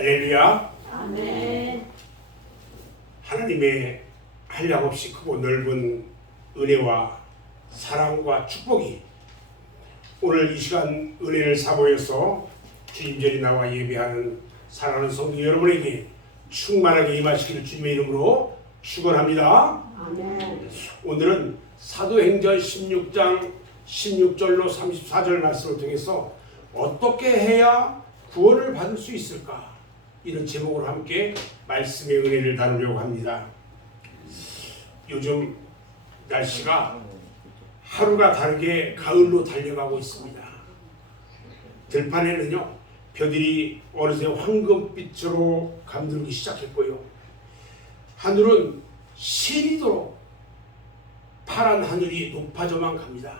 할렐루야. 아멘. 하나님의 한량없이 크고 넓은 은혜와 사랑과 축복이 오늘 이 시간 은혜를 사모해서 주임절에 나와 예배하는 사랑하는 성도 여러분에게 충만하게 임하시기를 주님의 이름으로 축원합니다. 아멘. 오늘은 사도행전 16장 16절로 34절 말씀을 통해서 어떻게 해야 구원을 받을 수 있을까? 이런 제목으로 함께 말씀의 은혜를 다루려고 합니다. 요즘 날씨가 하루가 다르게 가을로 달려가고 있습니다. 들판에는요, 벼들이 어느새 황금빛으로 감돌기 시작했고요. 하늘은 시리도록 파란 하늘이 높아져만 갑니다.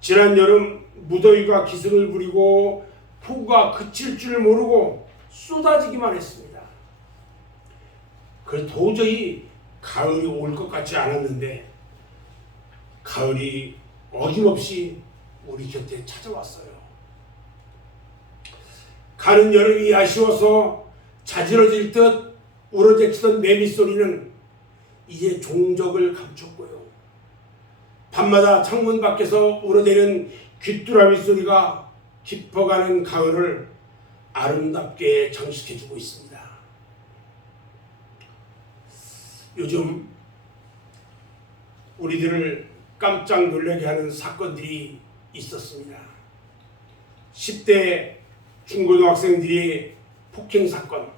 지난 여름 무더위가 기승을 부리고 폭우가 그칠 줄 모르고 쏟아지기만 했습니다. 그래서 도저히 가을이 올 것 같지 않았는데 가을이 어김없이 우리 곁에 찾아왔어요. 가는 여름이 아쉬워서 자지러질 듯 우러제치던 매미 소리는 이제 종적을 감췄고요. 밤마다 창문 밖에서 우러대는 귀뚜라미 소리가 깊어가는 가을을 아름답게 장식해주고 있습니다. 요즘 우리들을 깜짝 놀라게 하는 사건들이 있었습니다. 10대 중고등학생들이 폭행 사건,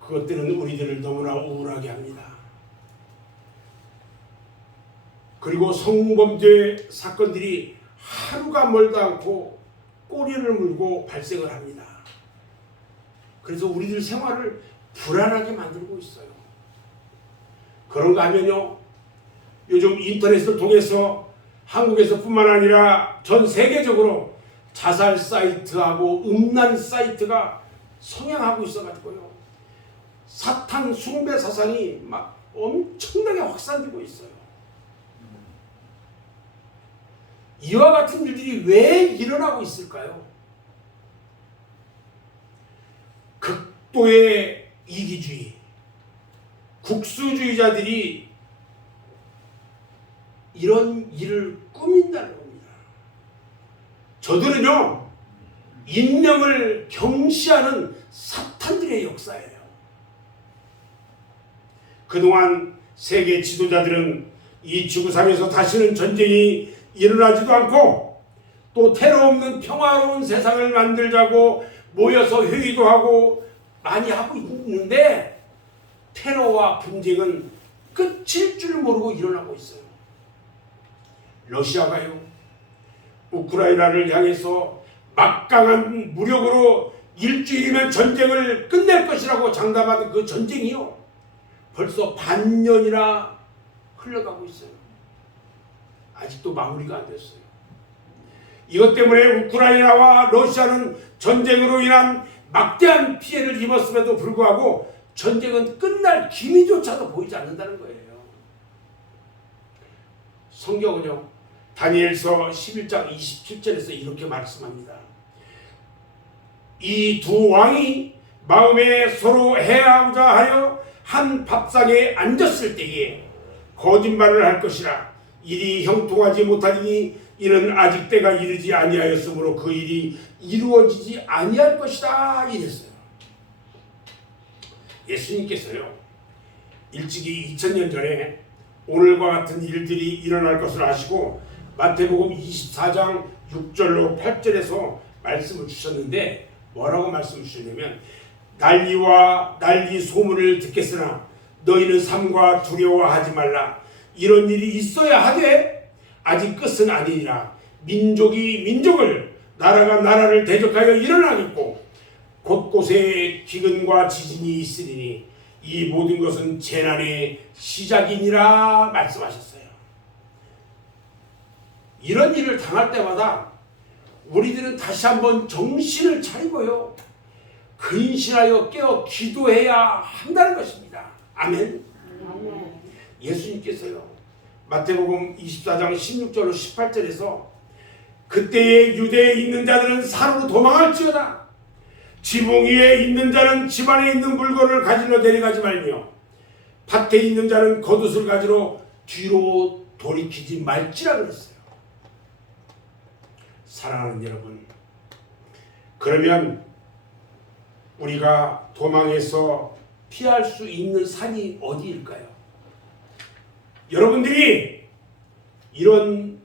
그것들은 우리들을 너무나 우울하게 합니다. 그리고 성범죄 사건들이 하루가 멀다 않고 꼬리를 물고 발생을 합니다. 그래서 우리들 생활을 불안하게 만들고 있어요. 그런가 하면요, 요즘 인터넷을 통해서 한국에서뿐만 아니라 전 세계적으로 자살 사이트하고 음란 사이트가 성행하고 있어가지고요, 사탄 숭배 사상이 막 엄청나게 확산되고 있어요. 이와 같은 일들이 왜 일어나고 있을까요? 극도의 이기주의, 국수주의자들이 이런 일을 꾸민다는 겁니다. 저들은요, 인명을 경시하는 사탄들의 역사예요. 그동안 세계 지도자들은 이 지구상에서 다시는 전쟁이 일어나지도 않고 또 테러 없는 평화로운 세상을 만들자고 모여서 회의도 하고 많이 하고 있는데 테러와 분쟁은 끝일 줄 모르고 일어나고 있어요. 러시아가요, 우크라이나를 향해서 막강한 무력으로 일주일이면 전쟁을 끝낼 것이라고 장담하던 그 전쟁이요, 벌써 반년이나 흘러가고 있어요. 아직도 마무리가 안 됐어요. 이것 때문에 우크라이나와 러시아는 전쟁으로 인한 막대한 피해를 입었음에도 불구하고 전쟁은 끝날 기미조차도 보이지 않는다는 거예요. 성경은요, 다니엘서 11장 27절에서 이렇게 말씀합니다. 이 두 왕이 마음에 서로 해하고자 하여 한 밥상에 앉았을 때에 거짓말을 할 것이라. 일이 형통하지 못하니 이는 아직 때가 이르지 아니하였으므로 그 일이 이루어지지 아니할 것이다, 이랬어요. 예수님께서요, 일찍이 2000년 전에 오늘과 같은 일들이 일어날 것을 아시고 마태복음 24장 6절로 8절에서 말씀을 주셨는데, 뭐라고 말씀을 주셨냐면, 난리와 난리 소문을 듣겠으나 너희는 삼가 두려워하지 말라. 이런 일이 있어야 하되 아직 끝은 아니니라. 민족이 민족을, 나라가 나라를 대적하여 일어나겠고 곳곳에 기근과 지진이 있으리니 이 모든 것은 재난의 시작이니라 말씀하셨어요. 이런 일을 당할 때마다 우리들은 다시 한번 정신을 차리고요, 근신하여 깨어 기도해야 한다는 것입니다. 아멘. 아멘. 예수님께서요, 마태복음 24장 16절로 18절에서 그때의 유대에 있는 자들은 산으로 도망할지어다. 지붕 위에 있는 자는 집안에 있는 물건을 가지러 내려가지 말며 밭에 있는 자는 겉옷을 가지러 뒤로 돌이키지 말지라 그랬어요. 사랑하는 여러분, 그러면 우리가 도망해서 피할 수 있는 산이 어디일까요? 여러분들이 이런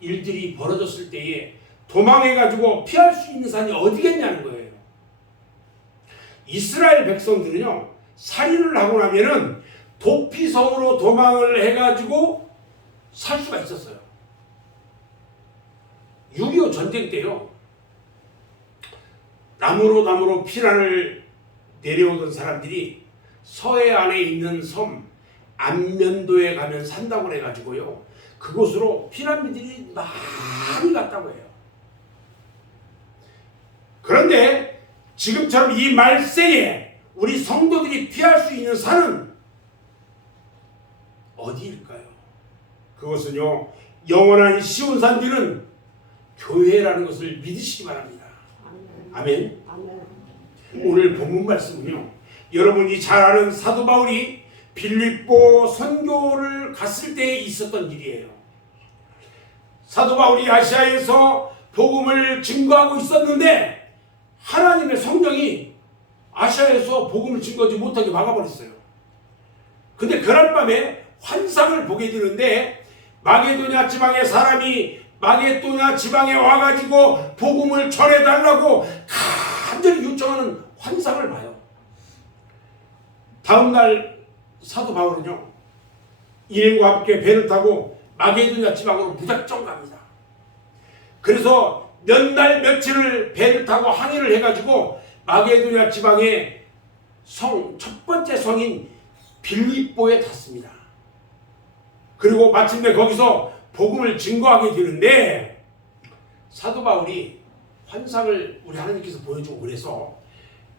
일들이 벌어졌을 때에 도망해가지고 피할 수 있는 산이 어디겠냐는 거예요. 이스라엘 백성들은요, 살인을 하고 나면은 도피성으로 도망을 해가지고 살 수가 있었어요. 6.25 전쟁 때요, 나무로 피난을 내려오던 사람들이 서해안에 있는 섬 안면도에 가면 산다고 해가지고요, 그곳으로 피난민들이 많이 갔다고 해요. 그런데 지금처럼 이 말세에 우리 성도들이 피할 수 있는 산은 어디일까요? 그것은요, 영원한 시온산들은 교회라는 것을 믿으시기 바랍니다. 아멘. 아멘. 오늘 본문 말씀은요, 여러분이 잘 아는 사도 바울이 빌립보 선교를 갔을 때 있었던 일이에요. 사도 바울이 아시아에서 복음을 증거하고 있었는데 하나님의 성령이 아시아에서 복음을 증거하지 못하게 막아버렸어요. 근데 그날 밤에 환상을 보게 되는데 마게도냐 지방의 사람이 마게도냐 지방에 와가지고 복음을 전해달라고 간절히 요청하는 환상을 봐요. 다음날 사도 바울은요, 일행과 함께 배를 타고 마게도냐 지방으로 무작정 갑니다. 그래서 몇 날 며칠을 배를 타고 항해를 해가지고 마게도냐 지방의 첫 번째 성인 빌립보에 닿습니다. 그리고 마침내 거기서 복음을 증거하게 되는데, 사도 바울이 환상을 우리 하나님께서 보여주고 그래서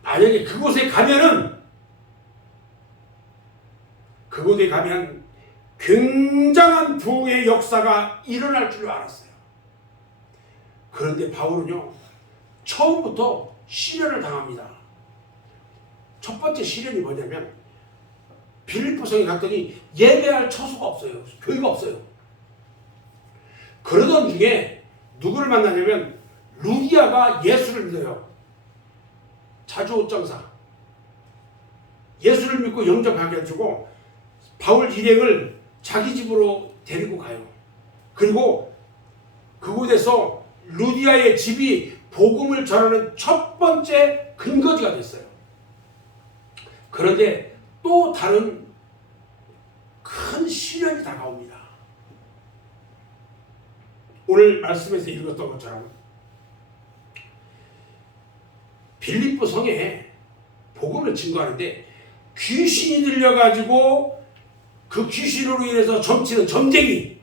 만약에 그곳에 가면 굉장한 부흥의 역사가 일어날 줄 알았어요. 그런데 바울은요, 처음부터 시련을 당합니다. 첫 번째 시련이 뭐냐면, 빌립보성에 갔더니 예배할 처소가 없어요. 교회가 없어요. 그러던 중에 누구를 만나냐면 루디아가 예수를 믿어요. 자주옷장사. 예수를 믿고 영접하게 해주고 바울 일행을 자기 집으로 데리고 가요. 그리고 그곳에서 루디아의 집이 복음을 전하는 첫 번째 근거지가 됐어요. 그런데 또 다른 큰 시련이 다가옵니다. 오늘 말씀에서 읽었던 것처럼 빌립보 성에 복음을 증거하는데 귀신이 들려가지고 그 귀신으로 인해서 점치는 점쟁이,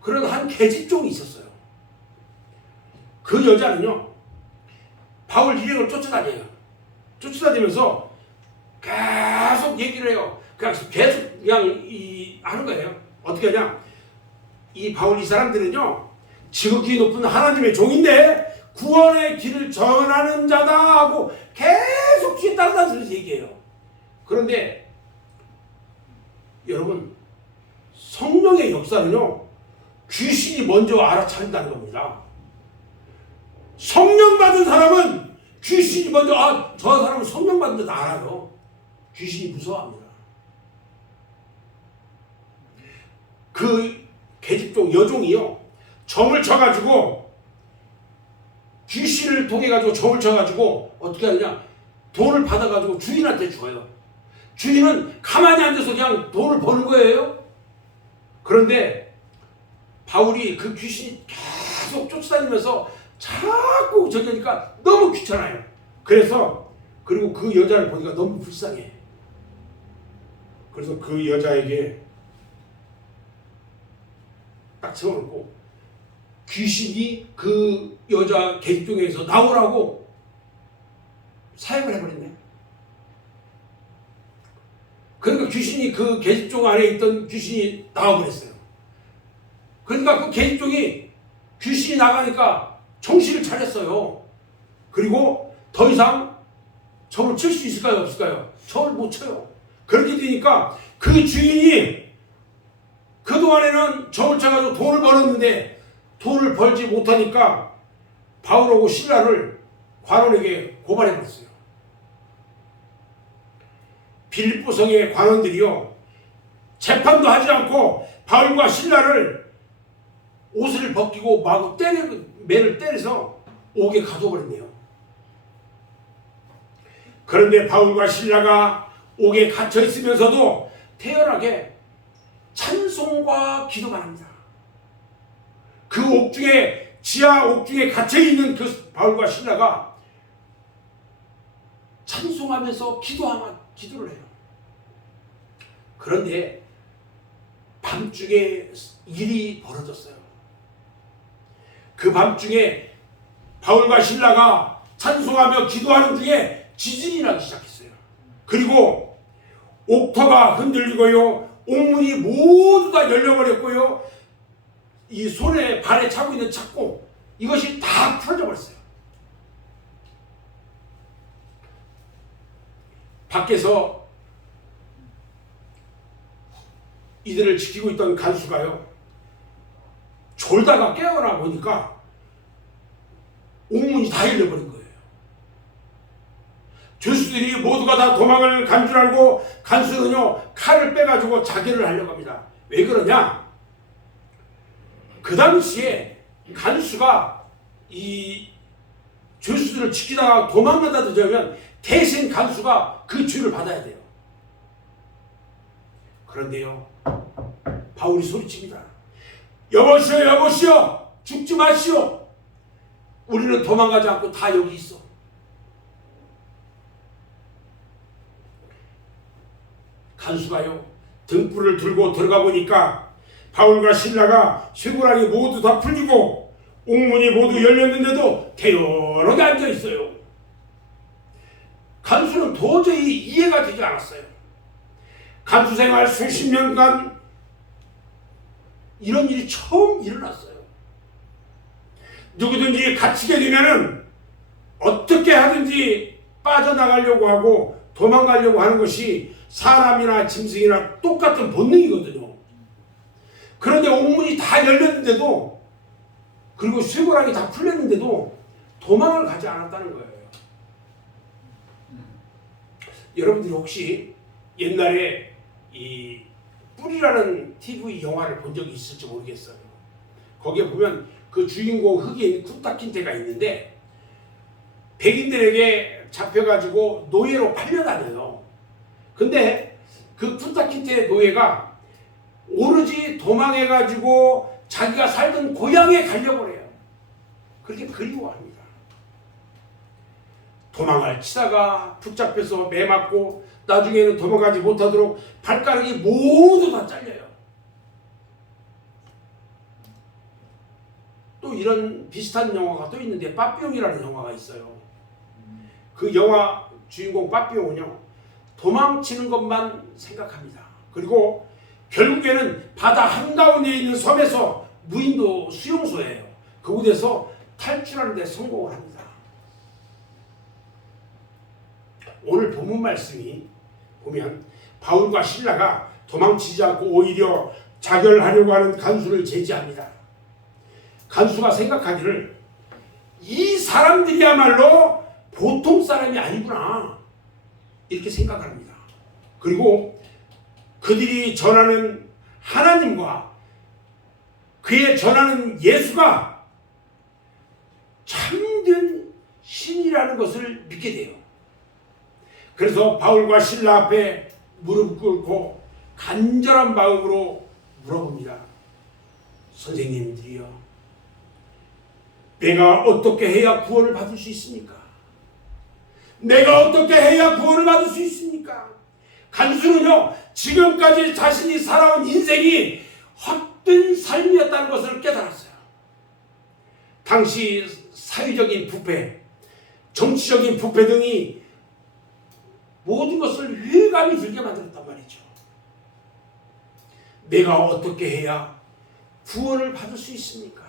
그런 한 계집종이 있었어요. 그 여자는요, 바울 일행을 쫓아다녀요. 쫓아다니면서 계속 얘기를 해요. 계속 하는 거예요. 어떻게 하냐? 이 바울 이 사람들은요, 지극히 높은 하나님의 종인데 구원의 길을 전하는 자다 하고 계속 뒤에 따라다니면서 얘기해요. 그런데 여러분, 성령의 역사는요, 귀신이 먼저 알아차린다는 겁니다. 성령 받은 사람은 귀신이 먼저, 저 사람은 성령 받은 줄 알아요. 귀신이 무서워합니다. 그 계집종 여종이요, 점을 쳐가지고 귀신을 통해가지고 점을 쳐가지고 어떻게 하느냐, 돈을 받아가지고 주인한테 줘요. 주인은 가만히 앉아서 그냥 돈을 버는 거예요. 그런데 바울이 그 귀신이 계속 쫓아다니면서 자꾸 저기 하니까 너무 귀찮아요. 그리고 그 여자를 보니까 너무 불쌍해. 그래서 그 여자에게 딱 세워놓고 귀신이 그 여자 계집종에서 나오라고 사역을 해버렸네. 그러니까 귀신이 그 계집종 안에 있던 귀신이 나와버렸어요. 그러니까 그 계집종이 귀신이 나가니까 정신을 차렸어요. 그리고 더 이상 점을 칠 수 있을까요? 없을까요? 점을 못 쳐요. 그렇게 되니까 그 주인이 그동안에는 점을 쳐가지고 돈을 벌었는데 돈을 벌지 못하니까 바울하고 실라를 관원에게 고발해버렸어요. 빌립보 성의 관원들이요, 재판도 하지 않고 바울과 실라를 옷을 벗기고 마구 매를 때려서 옥에 가둬버렸네요. 그런데 바울과 실라가 옥에 갇혀 있으면서도 태연하게 찬송과 기도만 합니다. 그 옥중에, 지하 옥중에 갇혀 있는 그 바울과 실라가 찬송하면서 기도를 해요. 그런데 밤중에 일이 벌어졌어요. 그 밤중에 바울과 실라가 찬송하며 기도하는 중에 지진이 나기 시작했어요. 그리고 옥터가 흔들리고요, 옥문이 모두 다 열려버렸고요, 이 손에 발에 차고 있는 착고, 이것이 다 풀어져 버렸어요. 밖에서 이들을 지키고 있던 간수가요, 졸다가 깨어나 보니까 옥문이 다 열려버린 거예요. 죄수들이 모두가 다 도망을 간 줄 알고 간수는요, 칼을 빼가지고 자결을 하려고 합니다. 왜 그러냐? 그 당시에 간수가 이 죄수들을 지키다가 도망가다 늦으면 대신 간수가 그 죄를 받아야 돼요. 그런데요, 바울이 소리칩니다. 여보시오, 여보시오, 죽지 마시오. 우리는 도망가지 않고 다 여기 있어. 간수가요, 등불을 들고 들어가 보니까 바울과 실라가 쇠고랑이 모두 다 풀리고 옥문이 모두 열렸는데도 태연하게 앉아 있어요. 간수는 도저히 이해가 되지 않았어요. 간수 생활 수십 년간 이런 일이 처음 일어났어요. 누구든지 갇히게 되면은 어떻게 하든지 빠져나가려고 하고 도망가려고 하는 것이 사람이나 짐승이나 똑같은 본능이거든요. 그런데 옥문이 다 열렸는데도, 그리고 쇠고랑이 다 풀렸는데도 도망을 가지 않았다는 거예요. 여러분들이 혹시 옛날에 이 뿔이라는 TV 영화를 본 적이 있을지 모르겠어요. 거기에 보면 그 주인공 흑인 쿠타킨테가 있는데 백인들에게 잡혀가지고 노예로 팔려다녀요. 근데 그 쿠타킨테 노예가 오로지 도망해가지고 자기가 살던 고향에 가려고 해요. 그렇게 그리워합니다. 도망을 치다가 붙잡혀서 매 맞고 나중에는 도망가지 못하도록 발가락이 모두 다 잘려요. 또 이런 비슷한 영화가 또 있는데 빠삐용이라는 영화가 있어요. 그 영화 주인공 빠삐용은요, 도망치는 것만 생각합니다. 그리고 결국에는 바다 한가운데 있는 섬에서 무인도 수용소예요. 그곳에서 탈출하는 데 성공을 합니다. 오늘 본문 말씀이 보면 바울과 실라가 도망치지 않고 오히려 자결하려고 하는 간수를 제지합니다. 간수가 생각하기를 이 사람들이야말로 보통 사람이 아니구나, 이렇게 생각합니다. 그리고 그들이 전하는 하나님과 그의 전하는 예수가 참된 신이라는 것을 믿게 돼요. 그래서 바울과 실라 앞에 무릎 꿇고 간절한 마음으로 물어봅니다. 선생님들이여, 내가 어떻게 해야 구원을 받을 수 있습니까? 내가 어떻게 해야 구원을 받을 수 있습니까? 간수는요, 지금까지 자신이 살아온 인생이 헛된 삶이었다는 것을 깨달았어요. 당시 사회적인 부패, 정치적인 부패 등이 모든 것을 회감이 들게 만들었단 말이죠. 내가 어떻게 해야 구원을 받을 수 있습니까?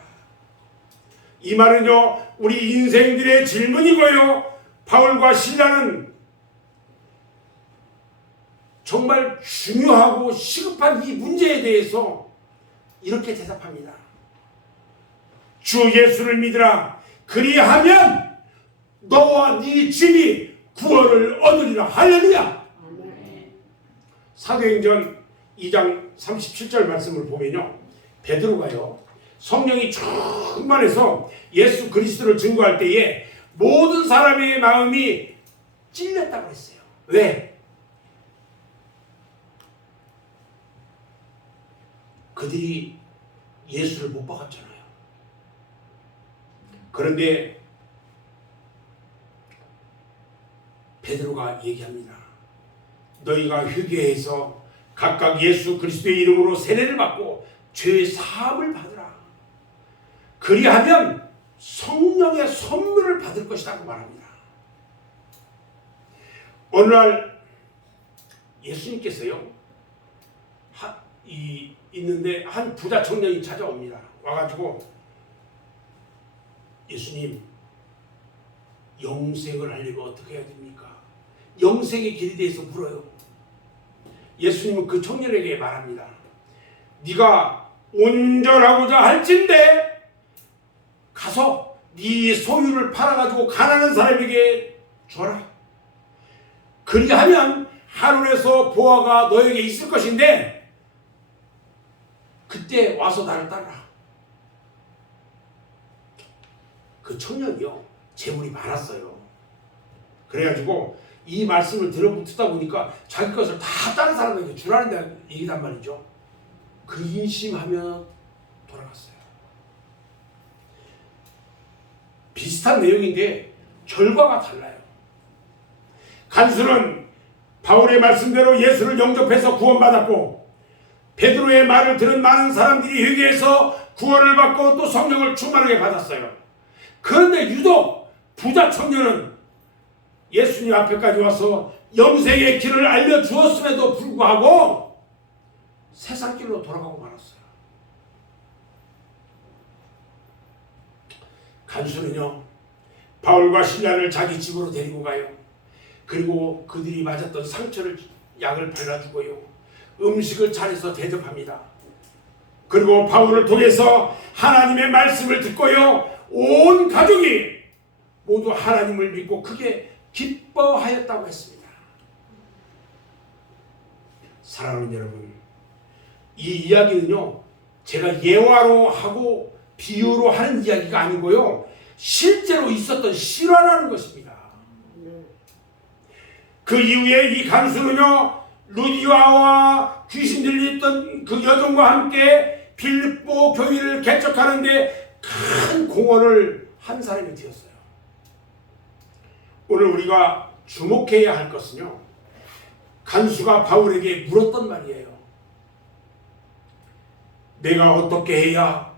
이 말은요, 우리 인생들의 질문이고요. 바울과 실라는 정말 중요하고 시급한 이 문제에 대해서 이렇게 대답합니다. 주 예수를 믿으라. 그리하면 너와 네 집이 구원을 얻으리라. 할렐루야. 아멘. 사도행전 2장 37절 말씀을 보면요, 베드로가요, 성령이 충만해서 예수 그리스도를 증거할 때에 모든 사람의 마음이 찔렸다고 했어요. 왜? 그들이 예수를 못 박았잖아요. 그런데 베드로가 얘기합니다. 너희가 회개해서 각각 예수 그리스도의 이름으로 세례를 받고 죄의 사함을 받으라. 그리하면 성령의 선물을 받을 것이라고 말합니다. 어느 날 예수님께서요, 있는데 한 부자 청년이 찾아옵니다. 와가지고, 예수님, 영생을 하려면 어떻게 해야 됩니까? 영생의 길에 대해서 물어요. 예수님은 그 청년에게 말합니다. 네가 온전하고자 할진대 가서 네 소유를 팔아가지고 가난한 사람에게 줘라. 그리하면 하늘에서 보화가 너에게 있을 것인데 그때 와서 나를 따르라. 그 청년이요, 재물이 많았어요. 그래가지고 이 말씀을 들어붙다 보니까 자기 것을 다 다른 사람에게 주라는 얘기단 말이죠. 근심하며 돌아갔어요. 비슷한 내용인데 결과가 달라요. 간수는 바울의 말씀대로 예수를 영접해서 구원받았고, 베드로의 말을 들은 많은 사람들이 회개해서 구원을 받고 또 성령을 충만하게 받았어요. 그런데 유독 부자 청년은 예수님 앞에까지 와서 영생의 길을 알려주었음에도 불구하고 세상 길로 돌아가고 말았어요. 간수는요, 바울과 실라를 자기 집으로 데리고 가요. 그리고 그들이 맞았던 상처를, 약을 발라주고요, 음식을 차려서 대접합니다. 그리고 바울을 통해서 하나님의 말씀을 듣고요, 온 가족이 모두 하나님을 믿고 크게 기뻐하였다고 했습니다. 사랑하는 여러분, 이 이야기는요, 제가 예화로 하고 비유로 하는 이야기가 아니고요, 실제로 있었던 실화라는 것입니다. 그 이후에 이 간수는요, 루디아와 귀신 들렸던 그 여종과 함께 빌립보 교회를 개척하는데 큰 공헌을 한 사람이 되었어요. 오늘 우리가 주목해야 할 것은요, 간수가 바울에게 물었던 말이에요. 내가 어떻게 해야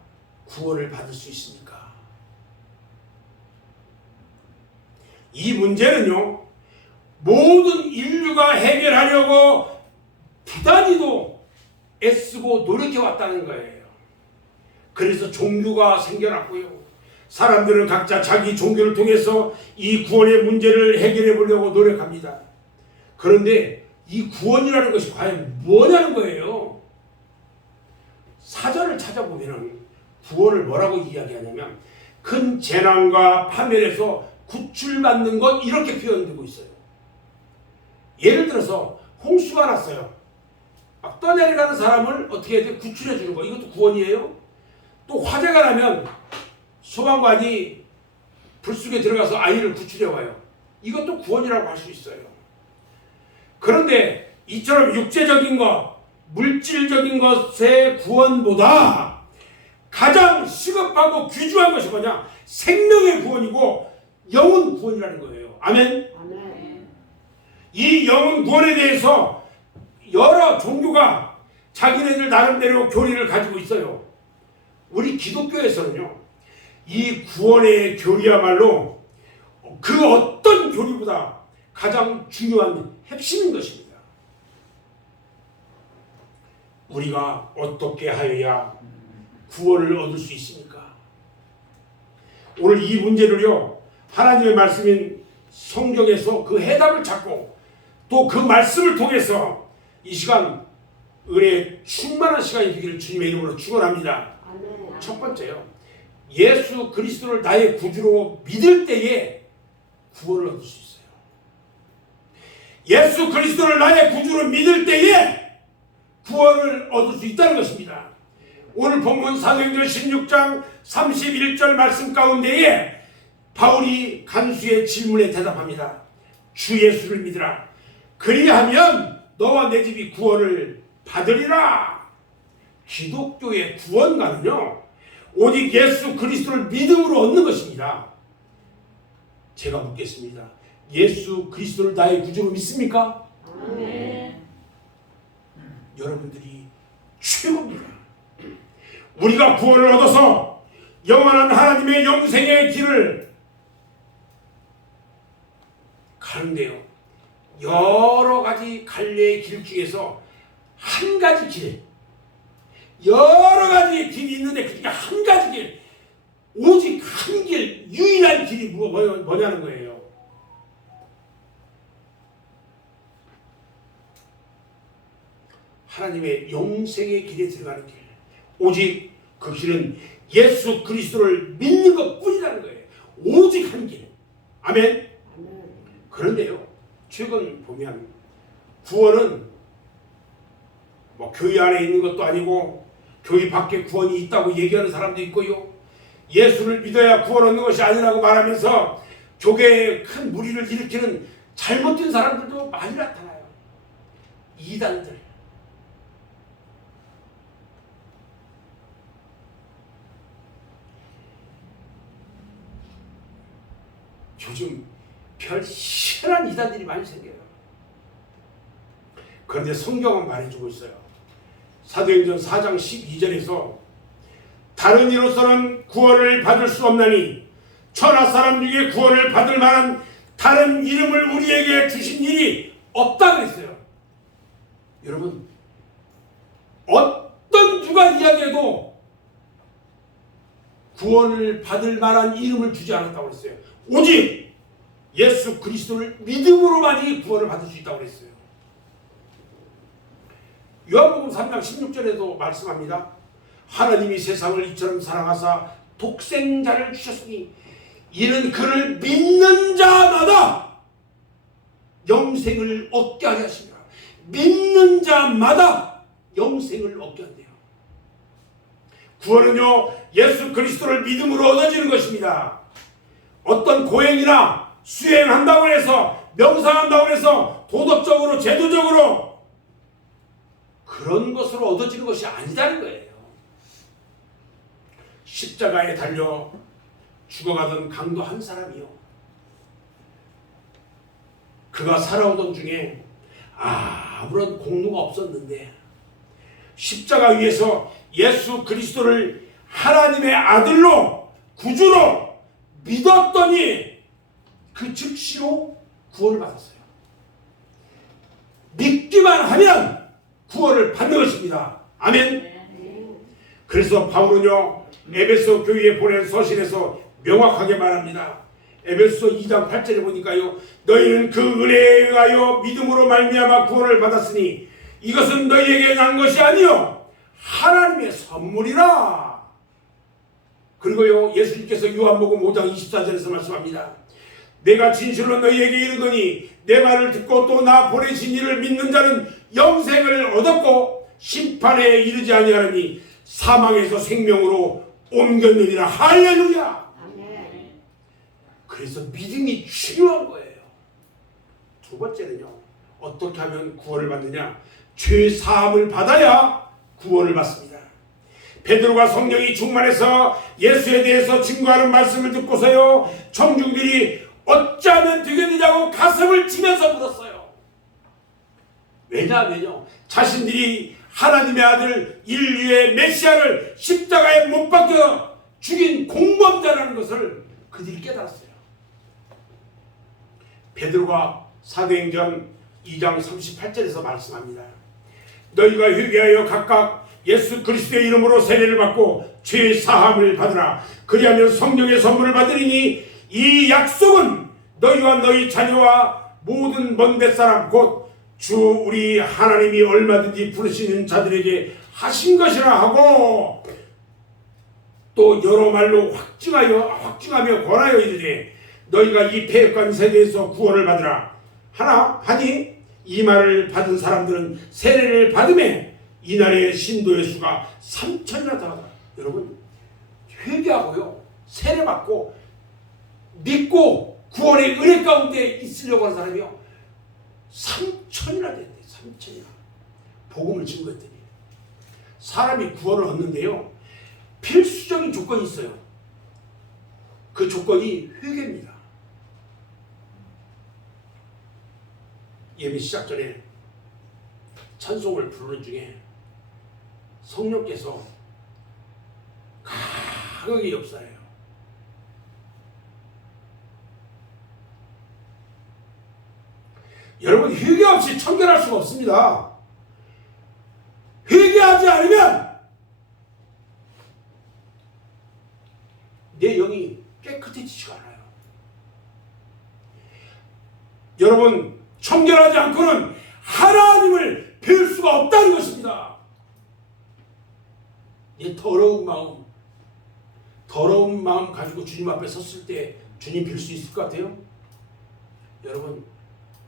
구원을 받을 수 있습니까? 이 문제는요, 모든 인류가 해결하려고 부단히도 애쓰고 노력해왔다는 거예요. 그래서 종교가 생겨났고요, 사람들은 각자 자기 종교를 통해서 이 구원의 문제를 해결해 보려고 노력합니다. 그런데 이 구원이라는 것이 과연 뭐냐는 거예요. 사전을 찾아보면 구원을 뭐라고 이야기하냐면 큰 재난과 파멸에서 구출받는 것, 이렇게 표현되고 있어요. 예를 들어서 홍수가 났어요. 막 떠내려가는 사람을 어떻게 해야 돼? 구출해 주는 거, 이것도 구원이에요. 또 화재가 나면 소방관이 불 속에 들어가서 아이를 구출해 와요. 이것도 구원이라고 할 수 있어요. 그런데 이처럼 육체적인 것, 물질적인 것의 구원보다 가장 시급하고 귀중한 것이 뭐냐? 생명의 구원이고 영혼 구원이라는 거예요. 아멘? 아멘. 이 영혼 구원에 대해서 여러 종교가 자기네들 나름대로 교리를 가지고 있어요. 우리 기독교에서는요, 이 구원의 교리야말로 그 어떤 교리보다 가장 중요한 핵심인 것입니다. 우리가 어떻게 하여야 구원을 얻을 수 있습니까? 오늘 이 문제를요, 하나님의 말씀인 성경에서 그 해답을 찾고 또 그 말씀을 통해서 이 시간 은혜의 충만한 시간이 되기를 주님의 이름으로 축원합니다. 아멘. 첫 번째요, 예수 그리스도를 나의 구주로 믿을 때에 구원을 얻을 수 있어요. 예수 그리스도를 나의 구주로 믿을 때에 구원을 얻을 수 있다는 것입니다. 오늘 본문 사도행전 16장 31절 말씀 가운데에 바울이 간수의 질문에 대답합니다. 주 예수를 믿으라. 그리하면 너와 내 집이 구원을 받으리라. 기독교의 구원가는요, 오직 예수 그리스도를 믿음으로 얻는 것입니다. 제가 묻겠습니다. 예수 그리스도를 나의 구주로 믿습니까? 아멘. 여러분들이 최고입니다. 우리가 구원을 얻어서 영원한 하나님의 영생의 길을 가는데요, 여러 가지 갈래의 길 중에서 한 가지 길, 여러 가지 길이 있는데 그중에 한 가지 길, 오직 한 길, 유일한 길이 뭐냐는 거예요. 하나님의 영생의 길에 들어가는 길, 오직 그 길은 예수 그리스도를 믿는 것 뿐이라는 거예요. 오직 한 길. 아멘. 아멘. 그런데요, 최근 보면 구원은 뭐 교회 안에 있는 것도 아니고 교회 밖에 구원이 있다고 얘기하는 사람도 있고요, 예수를 믿어야 구원 얻는 것이 아니라고 말하면서 교계에 큰 무리를 일으키는 잘못된 사람들도 많이 나타나요. 이단들. 요즘 별 희한한 이단들이 많이 생겨요. 그런데 성경은 말해주고 있어요. 사도행전 4장 12절에서 다른 이로서는 구원을 받을 수 없나니 천하 사람 중에 구원을 받을 만한 다른 이름을 우리에게 주신 일이 없다 그랬어요. 여러분, 어떤 누가 이야기해도 구원을 받을 만한 이름을 주지 않았다고 그랬어요. 오직 예수 그리스도를 믿음으로만이 구원을 받을 수 있다고 그랬어요. 요한복음 3장 16절에도 말씀합니다. 하나님이 세상을 이처럼 사랑하사 독생자를 주셨으니 이는 그를 믿는 자마다 영생을 얻게 하려 하십니다. 믿는 자마다 영생을 얻게 한대요. 구원은요, 예수 그리스도를 믿음으로 얻어지는 것입니다. 어떤 고행이나 수행한다고 해서, 명상한다고 해서 도덕적으로 제도적으로 그런 것으로 얻어지는 것이 아니다는 거예요. 십자가에 달려 죽어가던 강도 한 사람이요, 그가 살아오던 중에 아무런 공로가 없었는데 십자가 위에서 예수 그리스도를 하나님의 아들로 구주로 믿었더니 그 즉시로 구원을 받았어요. 믿기만 하면 구원을 받는 것입니다. 아멘. 그래서 바울은요, 에베소 교회에 보낸 서신에서 명확하게 말합니다. 에베소 2장 8절에 보니까요, 너희는 그 은혜에 의하여 믿음으로 말미암아 구원을 받았으니 이것은 너희에게 난 것이 아니요 하나님의 선물이라. 그리고요, 예수님께서 요한복음 5장 24절에서 말씀합니다. 내가 진실로 너희에게 이르더니 내 말을 듣고 또 나 보내신 이를 믿는 자는 영생을 얻었고 심판에 이르지 아니하느니 사망에서 생명으로 옮겼느니라. 할렐루야. 아멘. 그래서 믿음이 중요한 거예요. 두 번째는요, 어떻게 하면 구원을 받느냐? 죄 사함을 받아야 구원을 받습니다. 베드로가 성령이 충만해서 예수에 대해서 증거하는 말씀을 듣고서요, 청중들이 어찌하면 되겠느냐고 가슴을 치면서 물었어요. 왜냐하면요, 자신들이 하나님의 아들 인류의 메시아를 십자가에 못 박혀 죽인 공범자라는 것을 그들이 깨달았어요. 베드로가 사도행전 2장 38절에서 말씀합니다. 너희가 회개하여 각각 예수 그리스도의 이름으로 세례를 받고 죄 사함을 받으라. 그리하면 성령의 선물을 받으리니 이 약속은 너희와 너희 자녀와 모든 먼 뱃사람 곧 주 우리 하나님이 얼마든지 부르시는 자들에게 하신 것이라 하고 또 여러 말로 확증하며 권하여 이르되 너희가 이 패역한 세대에서 구원을 받으라 하니 이 말을 받은 사람들은 세례를 받음에 이날의 신도의 수가 3천이나 더하더라. 여러분 회개하고요 세례 받고 믿고 구원의 은혜 가운데 있으려고 하는 사람이요 3천이나 됐대. 3천이나 복음을 증거했더니 사람이 구원을 얻는데요 필수적인 조건이 있어요. 그 조건이 회개입니다. 예배 시작 전에 찬송을 부르는 중에 성령께서 강하게 역사해요. 여러분 회개 없이 청결할 수가 없습니다. 회개하지 않으면 내 영이 깨끗해지지가 않아요. 여러분 청결하지 않고는 하나님을 배울 수가 없다는 것입니다. 이 더러운 마음 가지고 주님 앞에 섰을 때 주님 빌 수 있을 것 같아요? 여러분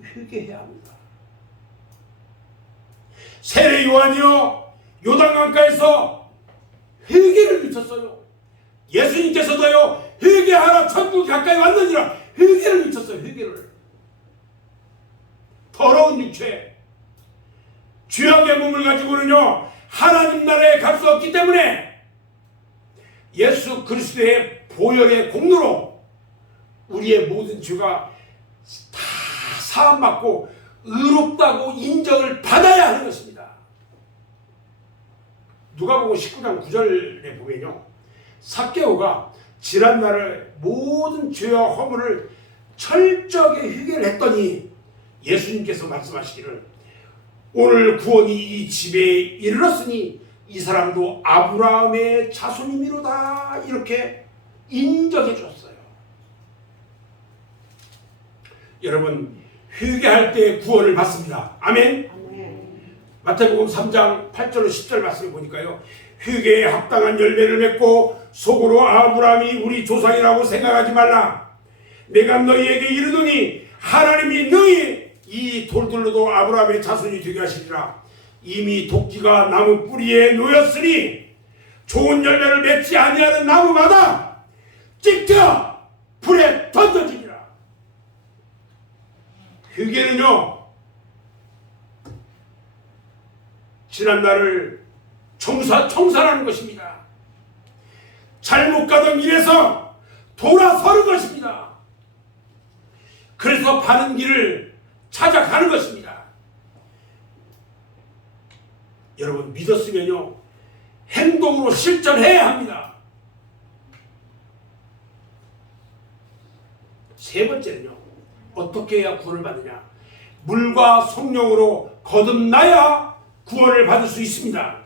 회개해야 합니다. 세례 요한이요 요단강가에서 회개를 미쳤어요. 예수님께서도요 회개하라 천국이 가까이 왔느니라 회개를 미쳤어요. 회개를 더러운 육체 죄악의 몸을 가지고는요 하나님 나라에 갈 수 없기 때문에 예수 그리스도의 보혈의 공로로 우리의 모든 죄가 다 사함받고 의롭다고 인정을 받아야 하는 것입니다. 누가복음 19장 9절에 보면요 삭개오가 지난날의 모든 죄와 허물을 철저하게 회개를 했더니 예수님께서 말씀하시기를 오늘 구원이 이 집에 이르렀으니 이 사람도 아브라함의 자손이미로다 이렇게 인정해 줬어요. 여러분 회개할 때 구원을 받습니다. 아멘. 마태복음 3장 8절로 10절 말씀을 보니까요 회개에 합당한 열매를 맺고 속으로 아브라함이 우리 조상이라고 생각하지 말라. 내가 너희에게 이르노니 하나님이 너희 이 돌들로도 아브라함의 자손이 되게 하시리라. 이미 도끼가 나무 뿌리에 놓였으니 좋은 열매를 맺지 아니하는 나무마다 찍혀 불에 던져지리라. 회개는요 지난 날을 청산하는 것입니다. 잘못 가던 길에서 돌아서는 것입니다. 그래서 바른 길을 찾아가는 것입니다. 여러분 믿었으면요 행동으로 실천해야 합니다. 세 번째는요 어떻게 해야 구원을 받느냐? 물과 성령으로 거듭나야 구원을 받을 수 있습니다.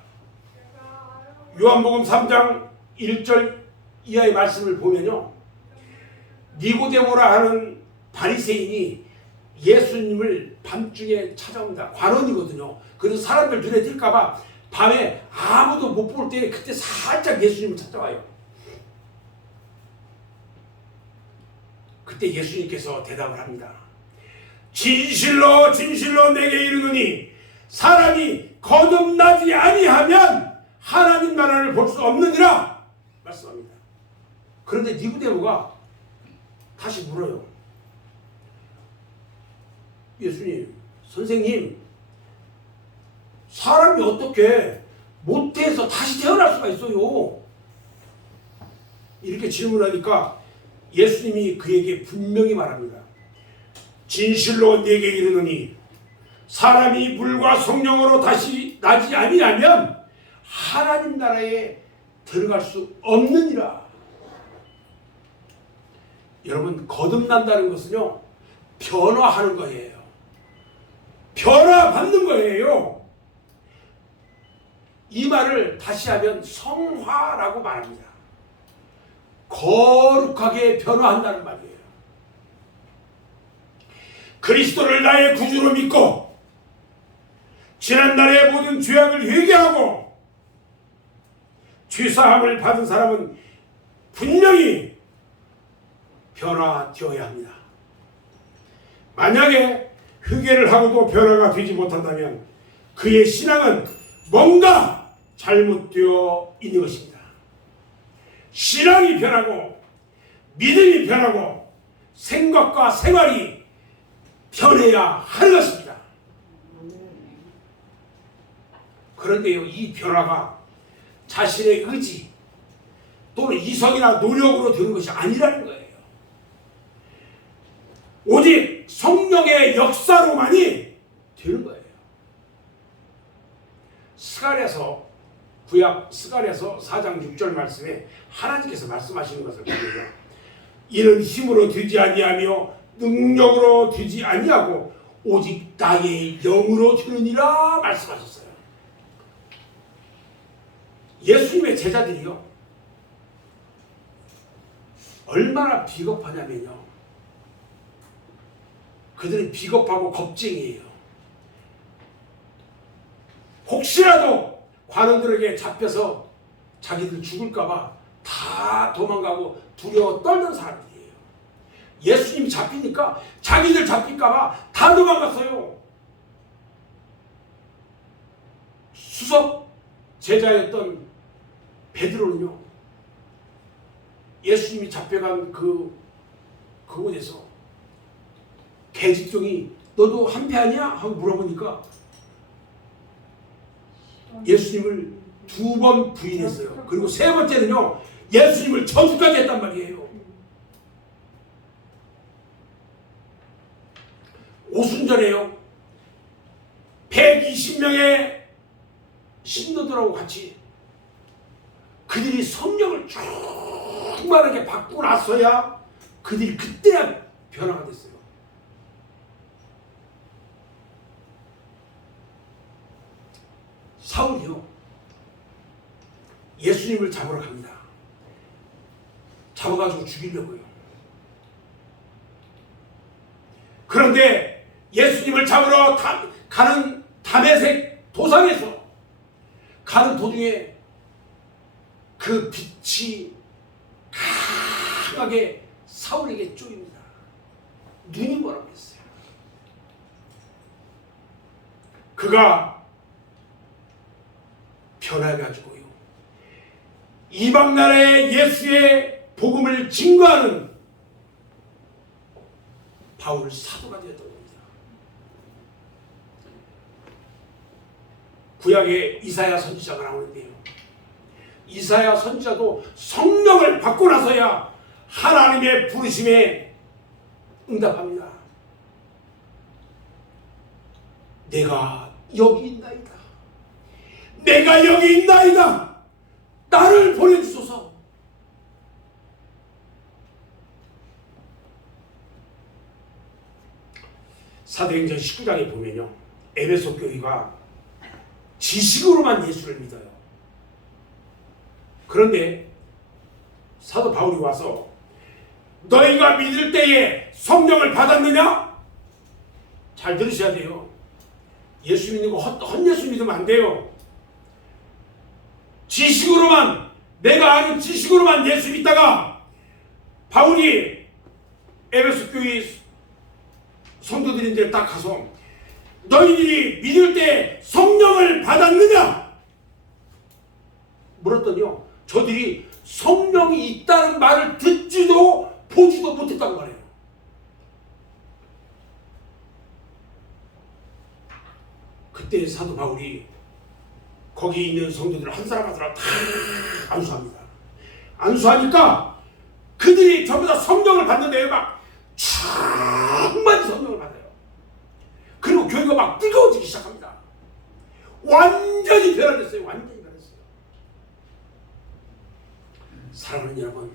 요한복음 3장 1절 이하의 말씀을 보면요 니고데모라 하는 바리새인이 예수님을 밤중에 찾아옵니다. 관원이거든요. 그래서 사람들 눈에 띌까봐 밤에 아무도 못 볼 때 그때 살짝 예수님을 찾아와요. 그때 예수님께서 대답을 합니다. 진실로 진실로 내게 이르노니 사람이 거듭나지 아니하면 하나님 나라를 볼 수 없느니라 말씀합니다. 그런데 니고데모가 다시 물어요. 예수님, 선생님, 사람이 어떻게 모태에서 다시 태어날 수가 있어요? 이렇게 질문하니까 예수님이 그에게 분명히 말합니다. 진실로 내게 이르노니 사람이 물과 성령으로 다시 나지 아니하면 하나님 나라에 들어갈 수 없느니라. 여러분 거듭난다는 것은요 변화하는 거예요. 변화받는 거예요. 이 말을 다시 하면 성화라고 말합니다. 거룩하게 변화한다는 말이에요. 그리스도를 나의 구주로 믿고 지난날의 모든 죄악을 회개하고 죄사함을 받은 사람은 분명히 변화되어야 합니다. 만약에 회개를 하고도 변화가 되지 못한다면 그의 신앙은 뭔가 잘못되어 있는 것입니다. 신앙이 변하고 믿음이 변하고 생각과 생활이 변해야 하는 것입니다. 그런데요, 이 변화가 자신의 의지 또는 이성이나 노력으로 되는 것이 아니라는 거예요. 오직 성령의 역사로만이 되는 거예요. 구약 스가랴서 4장 6절 말씀에 하나님께서 말씀하시는 것을 보면 이는 힘으로 되지 아니하며 능력으로 되지 아니하고 오직 나의 영으로 되느니라 말씀하셨어요. 예수님의 제자들이요, 얼마나 비겁하냐면요, 그들이 비겁하고 겁쟁이에요. 혹시라도 관원들에게 잡혀서 자기들 죽을까봐 다 도망가고 두려워 떨던 사람들이에요. 예수님이 잡히니까 자기들 잡힐까봐 다 도망갔어요. 수석 제자였던 베드로는요, 예수님이 잡혀간 그곳에서 계집종이 너도 한패 아니야? 하고 물어보니까 예수님을 2번 부인했어요. 그리고 3번째는요, 예수님을 저주까지 했단 말이에요. 오순절에요, 120명의 신도들하고 같이 그들이 성령을 충만하게 받고 나서야 그들이 그때야 변화가 됐어요. 사울이요, 예수님을 잡으러 갑니다. 잡아가지고 죽이려고요. 그런데 예수님을 잡으러 가는 다메섹 도상에서 가는 도중에 그 빛이 강하게 사울에게 쪼입니다. 눈이 뭐라고 했어요. 그가 변해가지고요, 이방 나라의 예수의 복음을 증거하는 바울 사도가 되었던 겁니다. 구약에 이사야 선지자가 나오는데요, 이사야 선지자도 성령을 받고 나서야 하나님의 부르심에 응답합니다. 내가 여기 있나이다. 내가 여기 있나이다. 나를 보내주소서. 사도행전 19장에 보면요, 에베소 교회가 지식으로만 예수를 믿어요. 그런데 사도 바울이 와서 너희가 믿을 때에 성령을 받았느냐? 잘 들으셔야 돼요. 예수 믿는 거 헛예수 믿으면 안 돼요. 지식으로만, 내가 아는 지식으로만 예수 믿다가 바울이 에베소 교회 성도들인데 딱 가서 너희들이 믿을 때 성령을 받았느냐? 물었더니요, 저들이 성령이 있다는 말을 듣지도 보지도 못했다고 말해요. 그때 사도 바울이 거기 있는 성도들을 한 사람 한 사람 다 안수합니다. 안수하니까 그들이 전부 다 성령을 받는데요, 막 충만히 성령을 받아요. 그리고 교회가 막 뜨거워지기 시작합니다. 완전히 변화됐어요. 완전히 변했어요. 사랑하는 여러분,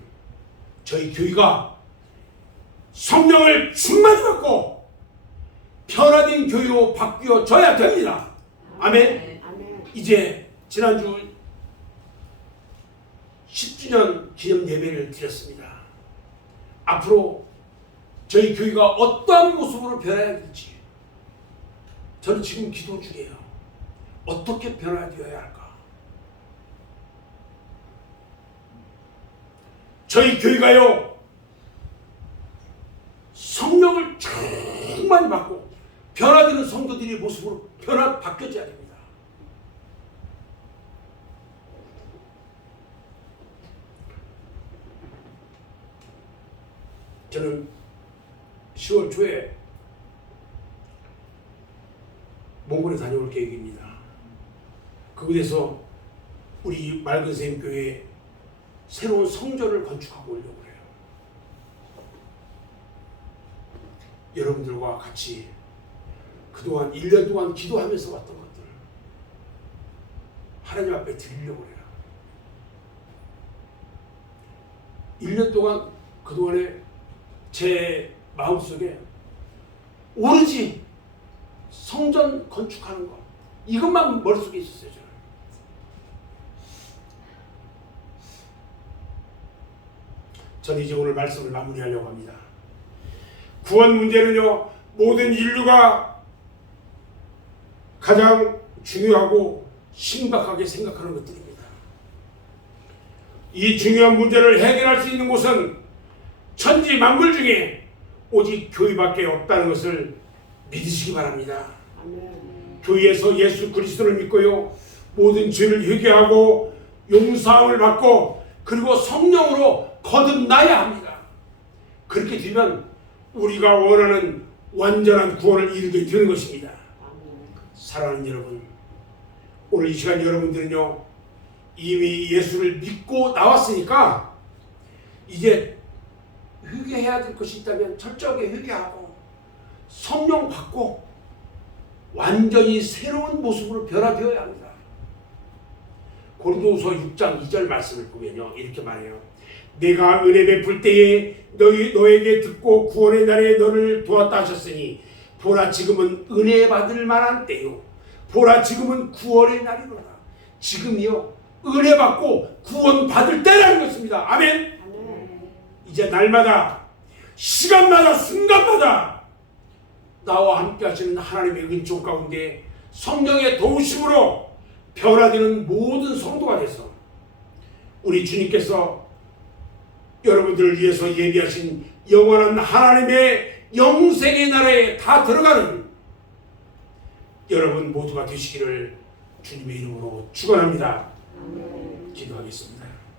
저희 교회가 성령을 충만히 받고 변화된 교회로 바뀌어져야 됩니다. 아멘. 아멘. 이제 지난주 10주년 기념 예배를 드렸습니다. 앞으로 저희 교회가 어떠한 모습으로 변해야 될지 저는 지금 기도 중이에요. 어떻게 변화되어야 할까? 저희 교회가요, 성령을 충만히 받고 변화되는 성도들의 모습으로 바뀌어져야 됩니다. 저는 10월 초에 몽골에 다녀올 계획입니다. 그곳에서 우리 맑은샘 교회에 새로운 성전을 건축하고 오려고 해요. 여러분들과 같이 그동안 1년 동안 기도하면서 왔던 것들 하나님 앞에 드리려고 해요. 1년 동안 그동안에 제 마음속에 오로지 성전 건축하는 것 이것만 머릿속에 있었어요. 저는 이제 오늘 말씀을 마무리하려고 합니다. 구원 문제는요, 모든 인류가 가장 중요하고 심각하게 생각하는 것들입니다. 이 중요한 문제를 해결할 수 있는 곳은 천지 만물 중에 오직 교회밖에 없다는 것을 믿으시기 바랍니다. 아멘. 교회에서 예수 그리스도를 믿고요, 모든 죄를 회개하고 용서함을 받고 그리고 성령으로 거듭나야 합니다. 그렇게 되면 우리가 원하는 완전한 구원을 이루게 되는 것입니다. 아멘. 사랑하는 여러분, 오늘 이 시간 여러분들은요, 이미 예수를 믿고 나왔으니까 이제 회개해야 될 것이 있다면 철저하게 회개하고 성령 받고 완전히 새로운 모습으로 변화되어야 합니다. 고린도후서 6장 2절 말씀을 보면요, 이렇게 말해요. 내가 은혜 베풀 때에 너에게 듣고 구원의 날에 너를 도왔다 하셨으니 보라 지금은 은혜 받을 만한 때요, 보라 지금은 구원의 날이로다. 지금이요, 은혜 받고 구원 받을 때라는 것입니다. 아멘. 아멘. 이제 날마다 시간마다 순간마다 나와 함께 하시는 하나님의 은총 가운데 성령의 도우심으로 변화되는 모든 성도가 돼서 우리 주님께서 여러분들을 위해서 예비하신 영원한 하나님의 영생의 나라에 다 들어가는 여러분 모두가 되시기를 주님의 이름으로 축원합니다. 아멘. 기도하겠습니다.